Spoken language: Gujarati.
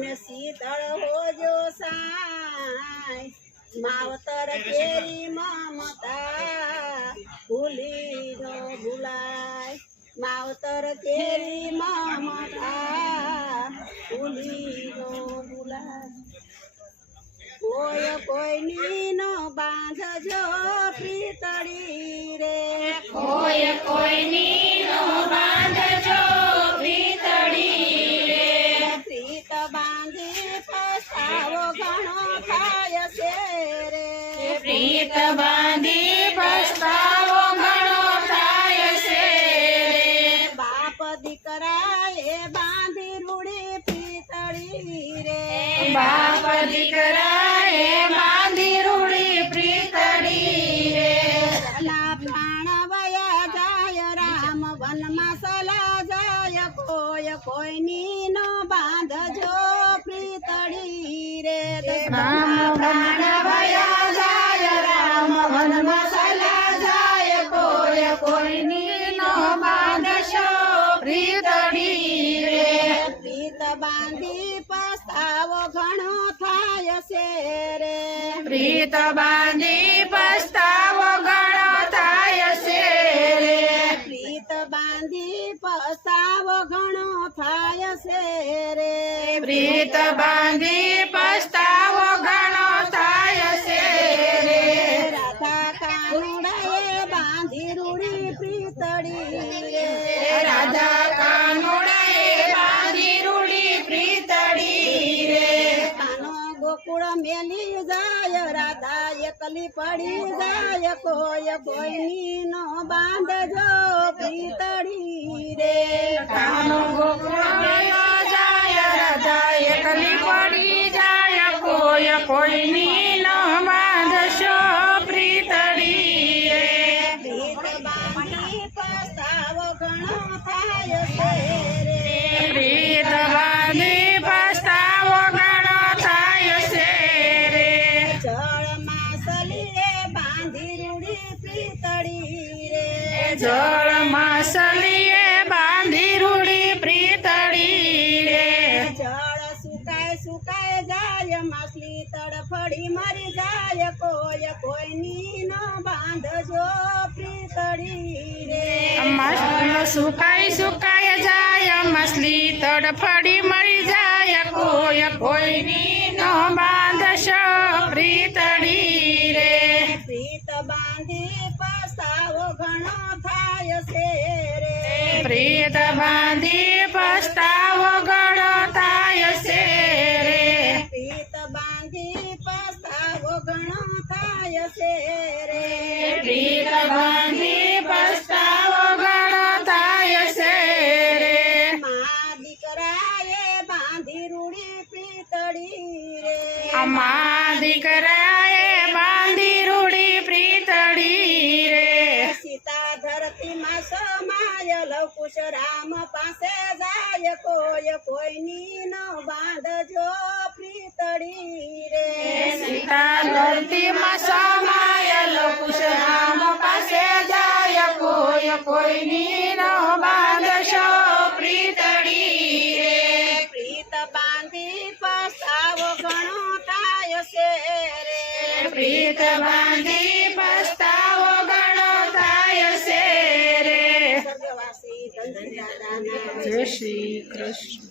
અને શીતળ હોજો સાય માવતર કેરી મમતા ભૂલી નો ભૂલાય માવતર કેરી મમતા ભૂલી નો ભૂલાય કોઈની નો બાંધજો પ્રીતળી રે કોઈની નો બાંધજો પ્રીતળી રે પ્રીત બાંધી પસ્તાવો ઘણો થાય છે રે પ્રીત બાંધી પસ્તાવો ઘણો થાય છે રે બાપ દીકરા એ બાંધી રૂડી પ્રીતળી રે બાપ દીકરા એ બાંધી રૂડી પ્રીતળી રે ના પ્રાણ વયા જાય રામ વનમાં સલા જાય કોઈની નો બાંધજો પ્રીતળી રે રામ પ્રાણ વયા જાય રામ વનમાં સલા જાય કોઈની નો બાંધશો પ્રીતળી રે પ્રીત બાંધી પસ્તાવો ઘણો થાય છે રે પ્રીત બાંધી પસ્તાવો ઘણો થાય છે રે પ્રીત બાંધી પસ્તાવો ઘણો થાય છે રે પ્રીત બાંધી પસ્તાવો ઘણો થાય છે રે રાધા કાનુડાએ બાંધી રૂડી પ્રીતળી રે રાધા કાનુડાએ બાંધી રૂડી પ્રીતળી રે કાનો ગોકુળ મેલી જાય રાધા એકલી પડી જાય કોઈની નો બાંધજો પ્રીતળી રે કાનો ગોકુળ મેલો જાય રાધા એકલી પડી જાય કોઈની નો બાંધશો પ્રીતળી રે પ્રીત બાંધી પસ્તાવો ઘણો થાય છે રે પ્રીત બાંધી પસ્તાવો ઘણો થાય છે રે જળમાં સલીએ બાંધી રૂડી પ્રીતળી રે જળમાં સલીએ બાંધી રૂડી પ્રીતળી રે જળ સુકાય જાય માછલી તડફડી મરી જાય કોઈની ન બાંધજો પ્રીતળી રે માછલી સુકાય જાય માછલી તડફડી મરી જાય કોઈની નો બાંધશો પ્રીતળી રે પ્રીત બાંધી પસ્તાવો ઘણો થાય છે રે પ્રીત બાંધી પસ્તાવો ઘણો થાય છે રે પ્રીત બાંધી પસ્તાવો ઘણો થાય છે રે પ્રીત બાંધી પસ્તાવો ઘણો થાય છે રે મા દીકરાએ બાંધી રૂડી પ્રીતળી રે અમા દીકરાએ બાંધી રૂડી પ્રીતળી રે સીતા ધરતીમાં સમાય લવકુશ રામ પાસે જાય કોઈની ન બાંધજો પ્રીતળી રે સીતા ધરતીમાં સમાયેલ કુશ રામ પાસે જાય કોઈની નો બાંધશો પ્રીતળી રે પ્રીત બાંધી પસ્તાવો ઘણો થાય છે રે પ્રીત બાંધી પસ્તાવો ઘણો થાય છે રે સ્વર્ગવાસી ધનજી દાદાના જય શ્રી કૃષ્ણ.